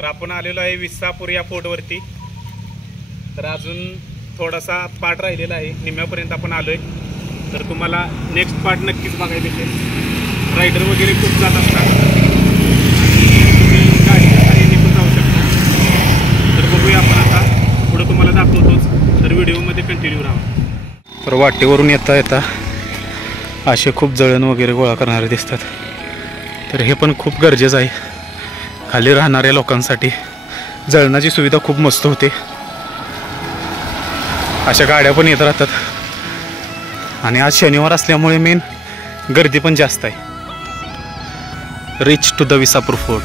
तर आपण आलेलो आहे विसापूर या फोर्टवरती। तर अजून थोडासा पार्ट राहिलेला आहे, निम्म्यापर्यंत आपण आलोय। तर तुम्हाला नेक्स्ट पार्ट नक्कीच बघायला भेटेल। रायडर वगैरे खूप जात असतात, तुम्ही गाडीच्या साहाय्याने पण जाऊ शकता। तर बघूया आपण आता पुढे तुम्हाला दाखवतोच, तर व्हिडिओमध्ये कंटिन्यू राहा। तर वाटेवरून येता येता असे खूप जळण वगैरे गोळा करणारे दिसतात, तर हे पण खूप गरजेचं आहे। खाली राहणाऱ्या लोकांसाठी जळणाची सुविधा खूप मस्त होते। अशा गाड्या पण येत राहतात आणि आज शनिवार असल्यामुळे मेन गर्दी पण जास्त आहे। Reach to the Visapur fort.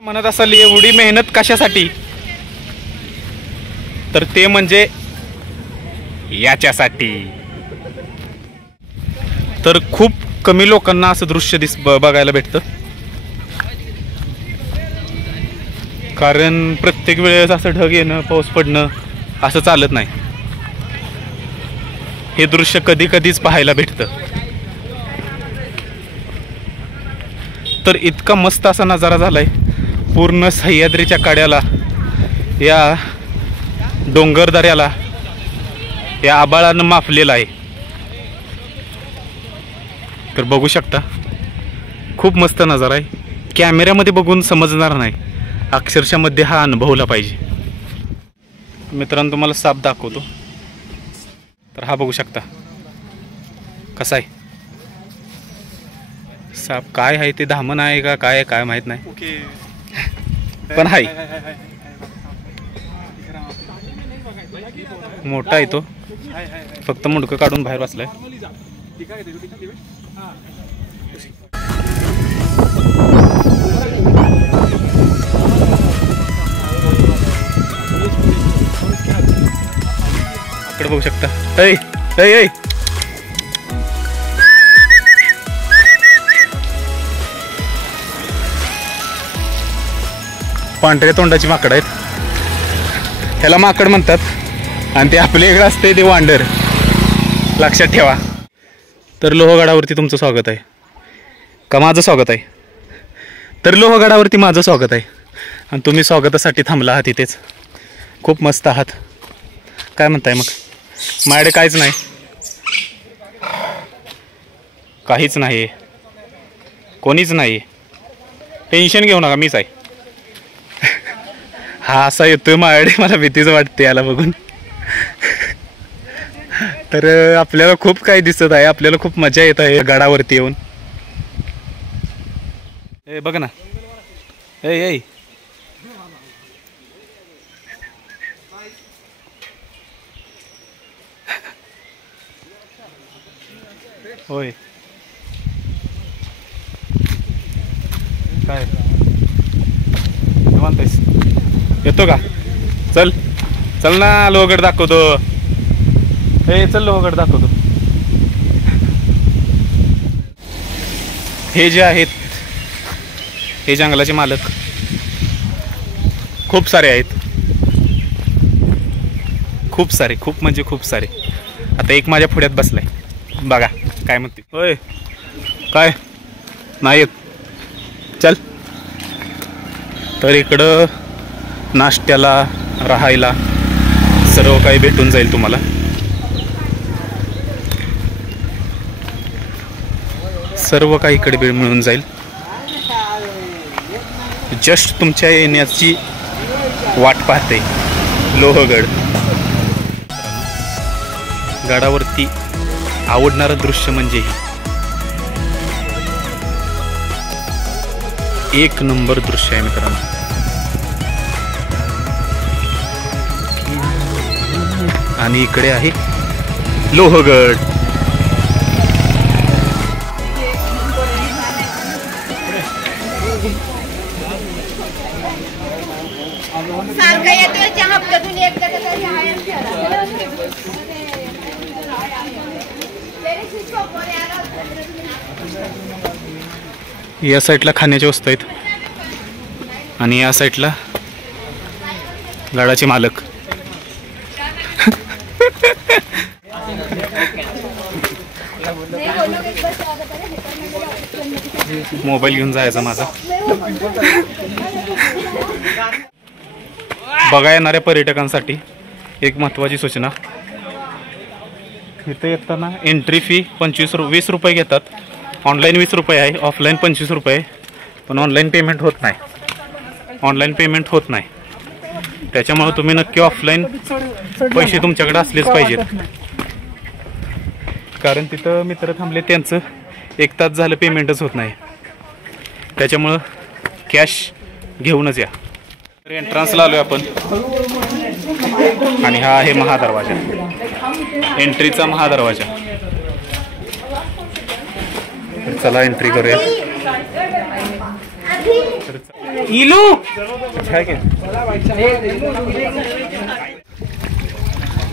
म्हणत असाल एवढी मेहनत कशासाठी, तर ते म्हणजे याच्यासाठी। तर खूप कमी लोकांना असं दृश्य बघायला भेटतं, कारण प्रत्येक वेळेस असं ढग येणं पाऊस पडणं असं चालत नाही। हे दृश्य कधी कधीच पाहायला भेटतं। तर इतका मस्त असा नजारा झालाय, पूर्ण सह्याद्रीच्या कड्याला, या डोंगरदऱ्याला या आबाळानं माफलेला आहे। तर बघू शकता, खूप मस्त नजारा आहे। कॅमेऱ्यामध्ये बघून समजणार नाही, अक्षरशः मध्ये हा अनुभवला पाहिजे। मित्रांनो तुम्हाला साप दाखवतो। तर हा बघू शकता कसा आहे साप। काय आहे ते, धामण आहे का काय काय माहित नाही, पण हाय मोठा आहे तो, फक्त मुंडकं काढून बाहेर बसलाय। इकडे बघू शकता, ऐ ऐ ऐ पांढऱ्या तोंडाची माकड आहेत, ह्याला माकड म्हणतात, आणि ते आपले वेगळं असते ते वांडर, लक्षात ठेवा। तर लोहगडावरती तुमचं स्वागत आहे का माझं स्वागत आहे? तर लोहगडावरती माझं स्वागत आहे, आणि तुम्ही स्वागतासाठी थांबला आहात इथेच। खूप मस्त आहात, काय म्हणताय मग? माझ्याकडे काहीच नाही, काहीच नाही, कोणीच नाही, टेन्शन घेऊ नका, मीच आहे। हा असा येतोय माझ्याकडे, मला भीतीच वाटते याला बघून। तर आपल्याला खूप काही दिसत आहे, आपल्याला खूप मजा येत आहे गडावरती येऊन। ए बघ ना, ए ए होय काय म्हणतायस, येतो का? चल चल ना, लोहगड दाखवतो। हे चल लोहगड दाखवतो। हे जे आहेत हे जंगलाचे मालक खूप सारे आहेत, खूप सारे, खूप म्हणजे खूप सारे। आता एक माझ्या पुढ्यात बसलाय, बघा काय म्हणते। होय काय नाही येत, चल। तर इकडं नाश्त्याला, राहायला सर्व काही भेटून जाईल तुम्हाला। सर्व काही इकडे मिळून जाईल, जस्ट तुमच्या येण्याची वाट पाहते लोहगड। गडावरती आवडणारं दृश्य म्हणजे एक नंबर दृश्य आहे मित्रांनो। आणि इकडे आहे लोहगड। या साईडला खाण्याच्या वस्तू आहेत आणि या साईडला गडाचे मालक। मोबाईल घेऊन जायचा माझा. बघा येणाऱ्या पर्यटकांसाठी एक महत्त्वाची सूचना, इथे येताना एंट्री फी 20 रुपये घेतात. ऑनलाईन 20 रुपये आहे, ऑफलाईन 25 रुपये. पण ऑनलाईन पेमेंट होत नाही. त्याच्यामुळे तुम्ही नक्की ऑफलाईन पैसे तुमच्याकडे असलेच पाहिजेत. कारण तिथं मित्र थांबले, त्यांचं 1 तास झालं पेमेंटच होत नाही. त्याच्यामुळं कॅश घेऊनच या. एंट्रन्सला आलोय आपण आणि हा आहे महादरवाजा, एंट्रीचा महादरवाजा. तर चला एंट्री करूया. इलू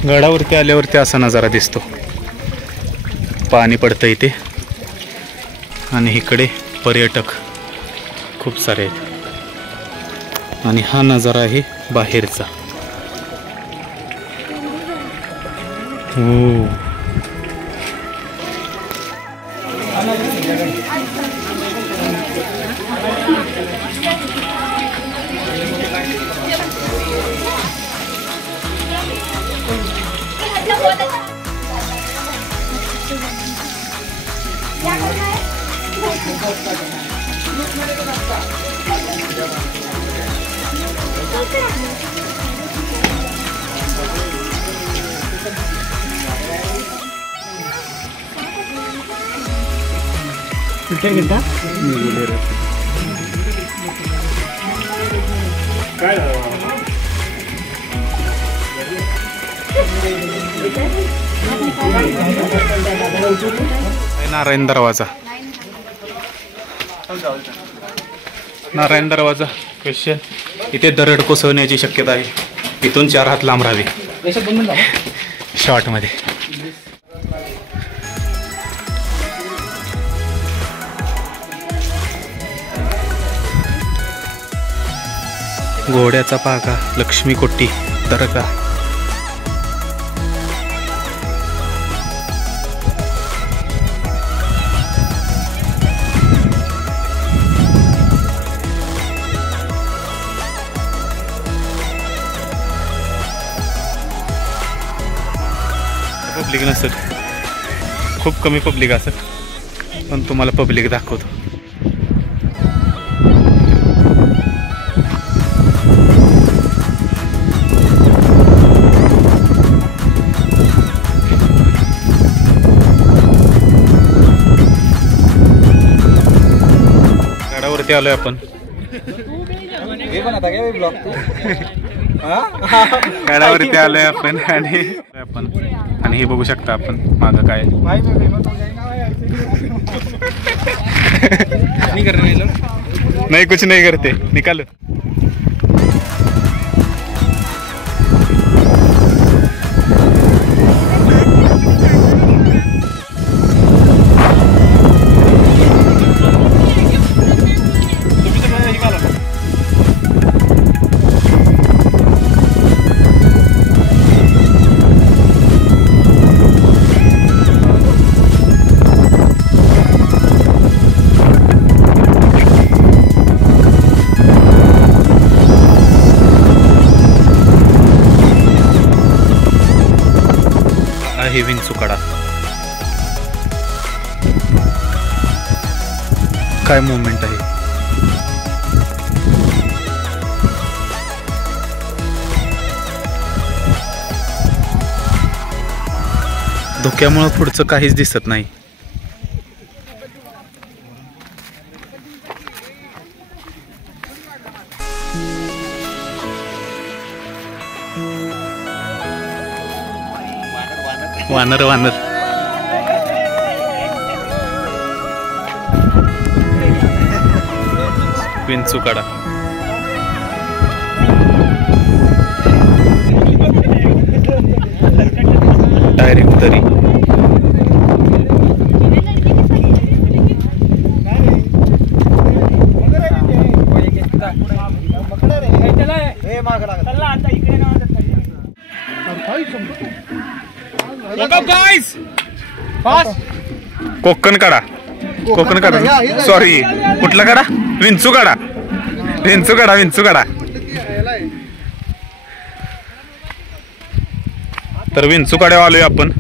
गडावरती आल्यावरती असा नजारा दिसतो. पाणी पडतं इथे आणि इकडे पर्यटक खूप सारे आहेत. आणि हा नजारा आहे बाहेरचा. नारायण दरवाजा. नारायण दरवाजा क्वेश्चन. इथे दरड कोसळण्याची शक्यता आहे. इथून 4 हात लांब राहावे शॉर्टमध्ये. घोड्याचा पागा, लक्ष्मी कोटी दर्गा. पब्लिक नसत, खूप कमी पब्लिक असत, पण तुम्हाला पब्लिक दाखवतो. गडावरती आलोय आपण. गडावरती आलोय आपण आणि हे बघू शकता आपण मागं काय नाही, कुछ नाही करते, निकाल. विंचुकडा. काय मोमेंट आहे. धोक्यामुळे पुढचं काहीच दिसत नाही. वानर वानर. विंचुकडा. डायरेक्ट तरी. गाइस कोकण कडा सॉरी कुठला कडा विंचू कडा तर विंचू कडा आलोय आपण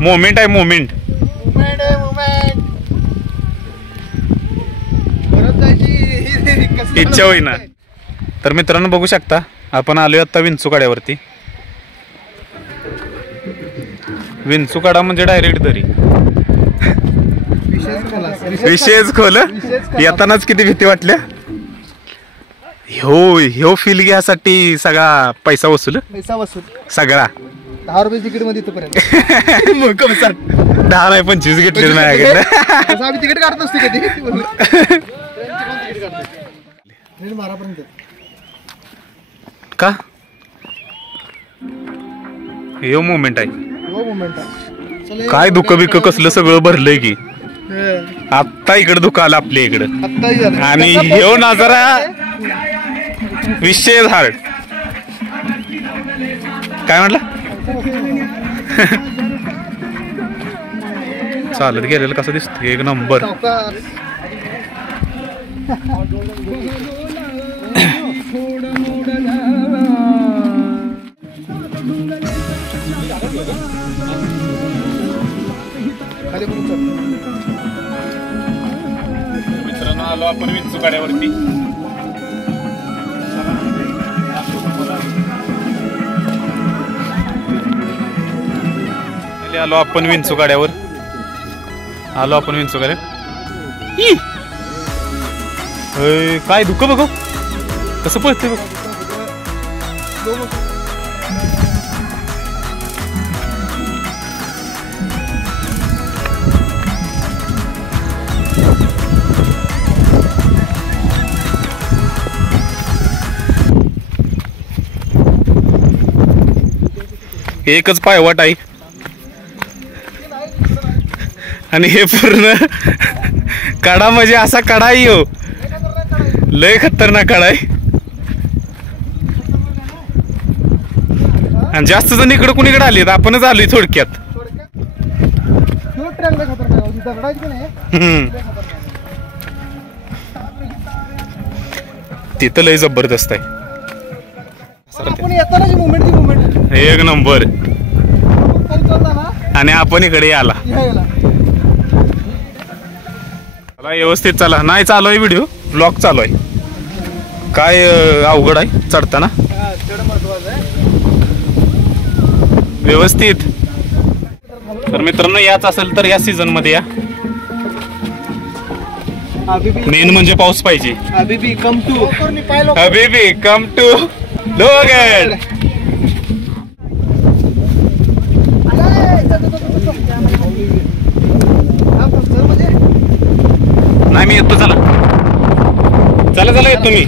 मोमेंट आहे मोमेंट इच्छा होईना. तर मित्रांनो बघू शकता आपण आलोय आता विंचूकाड्यावरती. विंचूकाडा म्हणजे डायरेक्ट दरी विशेष खोल. येतानाच किती भीती वाटल्या. ह्यो फील घ्यासाठी सगळा पैसा वसूल सगळा 10 रुपये तिकीट मध्ये इथपर्यंत 10 नाही 25 घेतले माझ्याकडे. आम्ही तिकीट काढत असते कधी का ह्यो मोमेंट आहे. काय दुःख बिक कसलं सगळं भरलंय की आत्ता इकडे दुःख आलं आपल्या इकडं आणि ह्यो नजारा विषय हार्ड. काय म्हटलं चालत गेलेलं कसं दिसत एक नंबर. मित्रांनो आलो आपण विंचूकाड्यावरती. आलो आपण विंचूकाड्यावर काय दुःख बघ कसं पळते बघ. एकच पायवाट आहे आणि हे पूर्ण कडा म्हणजे असा कडा येऊ लय खतरनाक कडा आहे. आणि जास्त जण इकडं कुणीकडे आले आपणच आलोय थोडक्यात. तिथं लय जबरदस्त आहे. एक नंबर. आणि आपण इकडे आला व्यवस्थित चला. नाही चालू आहे व्हिडिओ ब्लॉग चालू आहे. काय अवघड आहे चढताना व्यवस्थित. तर मित्रांनो याच असेल तर या सीझन मध्ये या. मेन म्हणजे पाऊस पाहिजे. हबीबी कम टू लोहगड. नाही मी येतो. चला येतो मी.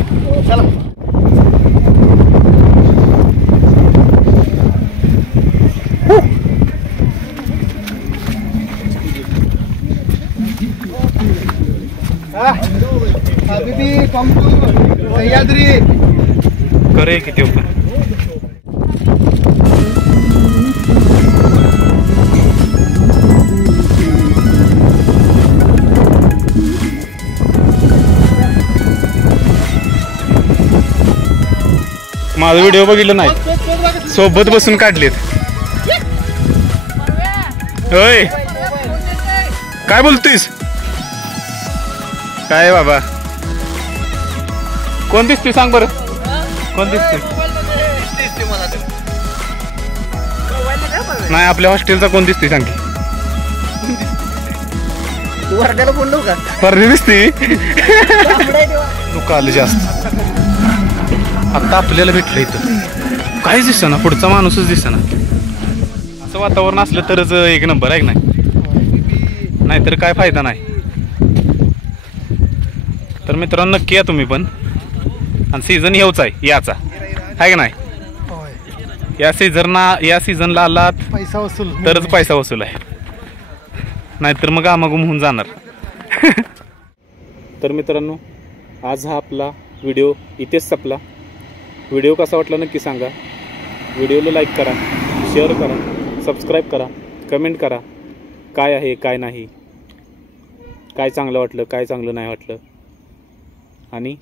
हबीबी कम टू सह्याद्री करे किती ओपन. माझा व्हिडिओ बघितलं नाही सोबत बसून काढलेत. होय काय बोलतोयस काय बाबा. कोण दिसते सांग बरं कोण दिसते. नाही आपल्या हॉस्टेलचा कोण दिसते सांग की. परदी दिसते दुःख आलं जास्त. आता आपल्याला भेटलं इथं काहीच दिसत ना पुढचा माणूसच दिसत ना. असं वातावरण असलं तरच एक नंबर आहे की नाही. नाहीतर काय फायदा नाही. तर मित्रांनो नक्की या तुम्ही पण. आणि सीझन हेच आहे याचा आहे की नाही. या सीझनला आलात पैसा वसूल तरच पैसा वसूल आहे. नाहीतर मग आमागुम होऊन जाणार. तर मित्रांनो, आज हा आपला व्हिडिओ इथेच संपला. व्हिडिओ कसा वाटला नक्की सांगा. व्हिडिओला लाईक करा, शेअर करा, सबस्क्राईब करा, कमेंट करा. काय आहे काय नाही, काय चांगलं वाटलं काय चांगलं नाही वाटलं, आणि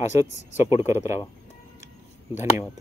असंच सपोर्ट करत राहा. धन्यवाद.